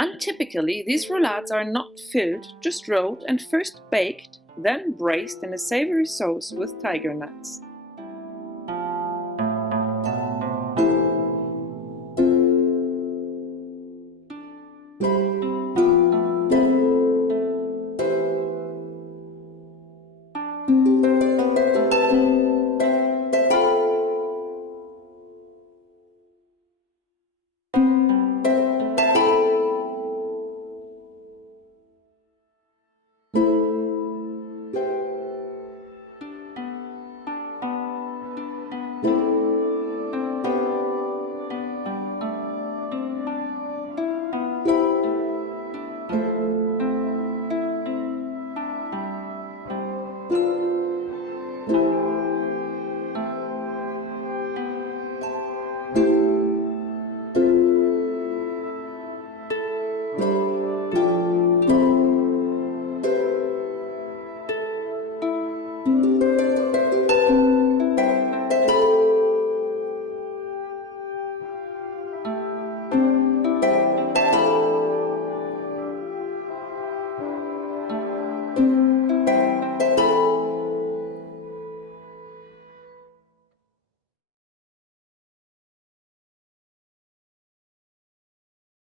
Untypically, these roulades are not filled, just rolled and first baked, then braised in a savory sauce with tiger nuts.